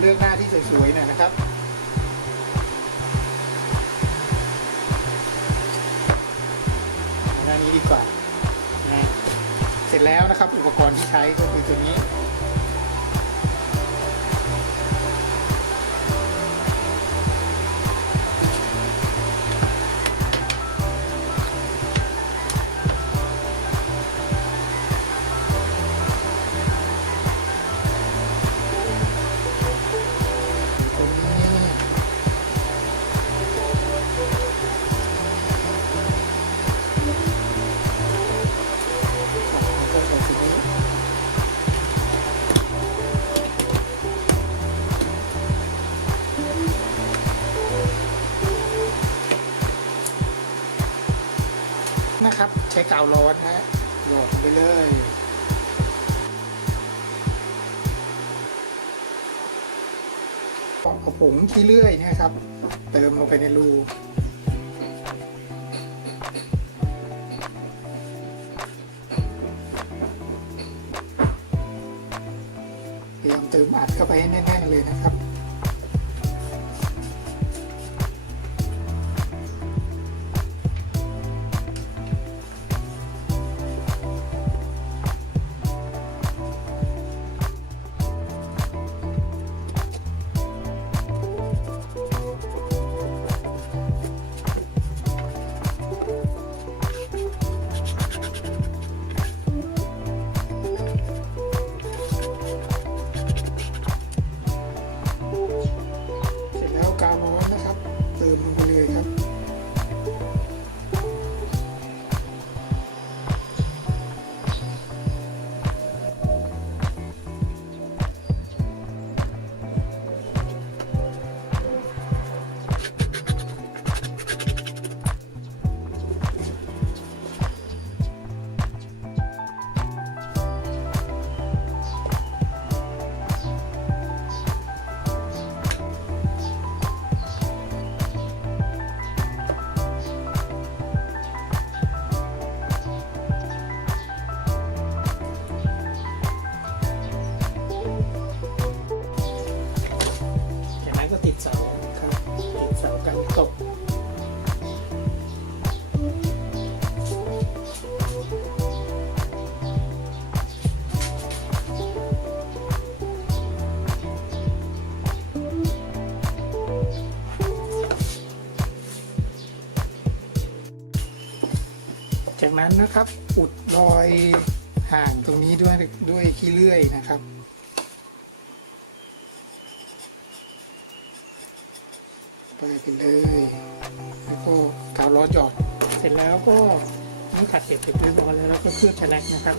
เลือกหน้าที่สวยๆหน่อยนะครับหน้านี้ดีกว่านะเสร็จแล้วนะครับอุปกรณ์ที่ใช้ก็คือตัวนี้นะครับใช้กาวร้อนนะฮะหยอดไปเลยเอาผงขี้เลื่อยนะครับเติมลงไปในรูพยายามเติมอัดเข้าไปให้แน่นๆเลยนะครับติดเสาครับติดเสากันตกจากนั้นนะครับอุดรอยห่างตรงนี้ด้วยขี้เลื่อยนะครับไปเลยแล้วก็กาวร้อนหยอดเสร็จแล้วก็นี่ขัดเสร็จเรียบร้อยแล้วก็เคลือบแฉลกนะครับ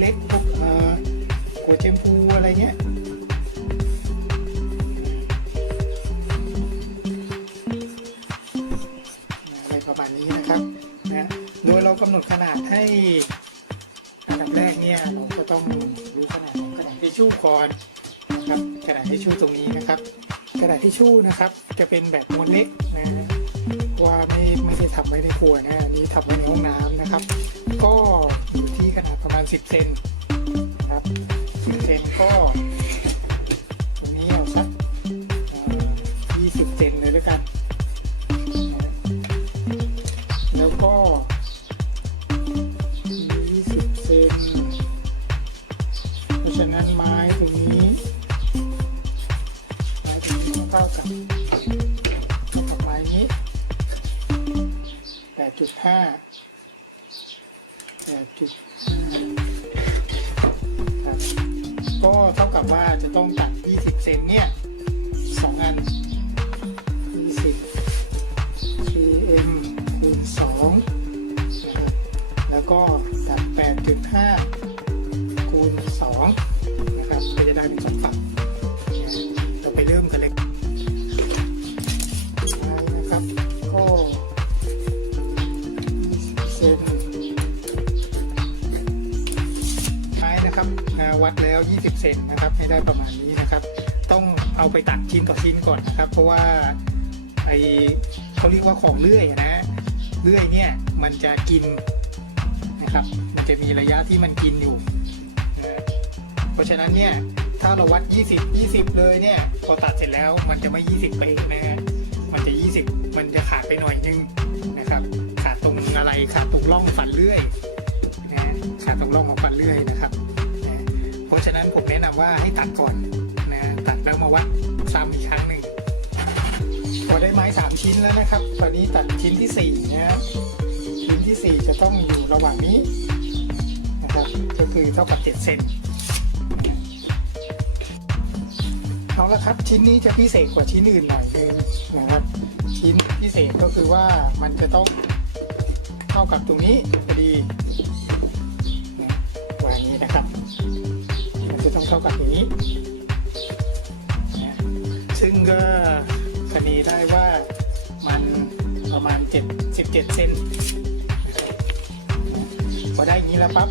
เล็กๆพวกหัวเชมพูอะไรเงี้ยอะไรประมาณนี้นะครับนะโดยเรากำหนดขนาดให้อันดับแรกเนี่ยเราก็ต้องรู้ขนาดของกระดาษทิชชู่ก่อนนะครับกระดาษทิชชู่ตรงนี้นะครับกระดาษทิชชู่นะครับจะเป็นแบบม้วนเล็กนะ ว่าไม่ได้ทำไว้ในครัวนะอันนี้ทำไว้ในห้องน้ำนะครับ ก็อยู่ที่ขนาดประมาณ10 เซนนะครับ10 เซนก็ตรงนี้เอาสัก20 เซนเลยด้วยกันแล้วก็20 เซนเพราะฉะนั้นไม้ตรงนี้เท่ากับไม้นี้ 8.5 ครับก็เท่ากับว่าจะต้องตัด20 เซนเนี่ย2 อัน20 cm คูณ2นะครับแล้วก็ตัด 8.5 คูณ2นะครับก็จะได้เป็น2 ฝั่งเราไปเริ่มกันเลยนะครับก็เซนท้ายนะครับวัดแล้ว20 เซนนะครับให้ได้ประมาณนี้นะครับต้องเอาไปตัดชิ้นต่อชิ้นก่อนนะครับเพราะว่าเขาเรียกว่าของเลื่อยนะเลื่อยเนี่ยมันจะกินนะครับมันจะมีระยะที่มันกินอยู่เพราะฉะนั้นเนี่ยถ้าเราวัด20เลยเนี่ยพอตัดเสร็จแล้วมันจะไม่20เป๊ะนะฮะมันจะ20มันจะขาดไปหน่อยนึงนะครับขาดตรงอะไรขาดตรงร่องฟันเลื่อยนะขาดตรงร่องของฟันเลื่อยนะครับเพราะฉะนั้นผมแนะนำว่าให้ตัดก่อนนะตัดแล้วมาวัดซ้ำอีกครั้งหนึ่งพอได้ไม้3 ชิ้นแล้วนะครับตอนนี้ตัดชิ้นที่4นะครับชิ้นที่4จะต้องอยู่ระหว่างนี้นะครับก็คือเท่ากับ7 เซนเอาละครับชิ้นนี้จะพิเศษกว่าชิ้นอื่นหน่อยนึงนะครับชิ้นพิเศษก็คือว่ามันจะต้องเท่ากับตรงนี้พอดีวางนี้นะครับมันจะต้องเท่ากับอย่างนี้ซึ่งก็คณีได้ว่ามันประมาณ17 เซนพอได้อย่างนี้แล้วปั๊บ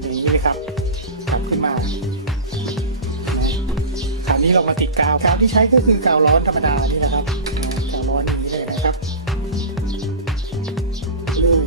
อย่างนี้เลยครับทำขึ้นมาคราวนี้เรามาติดกาวที่ใช้ก็คือกาวร้อนธรรมดานี่นะครับกาวร้อนอย่างนี้เลยนะครับเลย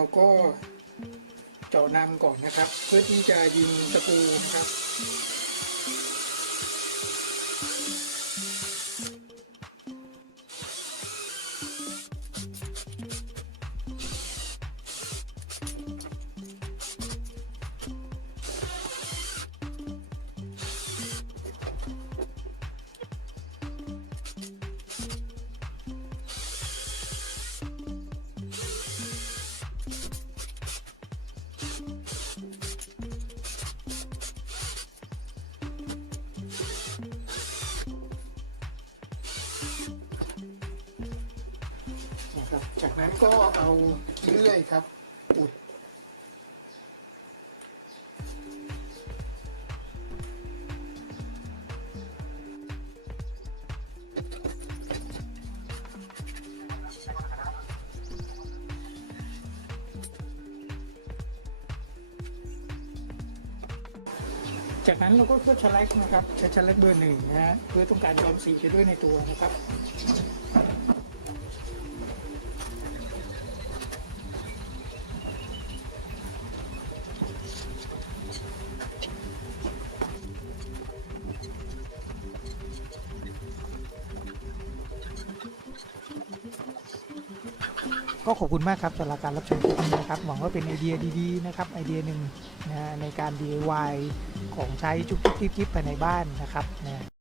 เราก็เจาะนำก่อนนะครับ เพื่อที่จะยิงตะปูนะครับจากนั้นก็เอาเลื่อยครับอุดจากนั้นเราก็เพื่อชแลกนะครับใช้ชแลกเบอร์ 1นะฮะเพื่อต้องการย้อมสีไปด้วยในตัวนะครับก็ขอบคุณมากครับสำหรับการรับชมคลิปนี้นะครับหวังว่าเป็นไอเดียดีๆนะครับไอเดียหนึ่งนะในการ DIY ของใช้จุ๊บจิ๊บภายในบ้านนะครับนะ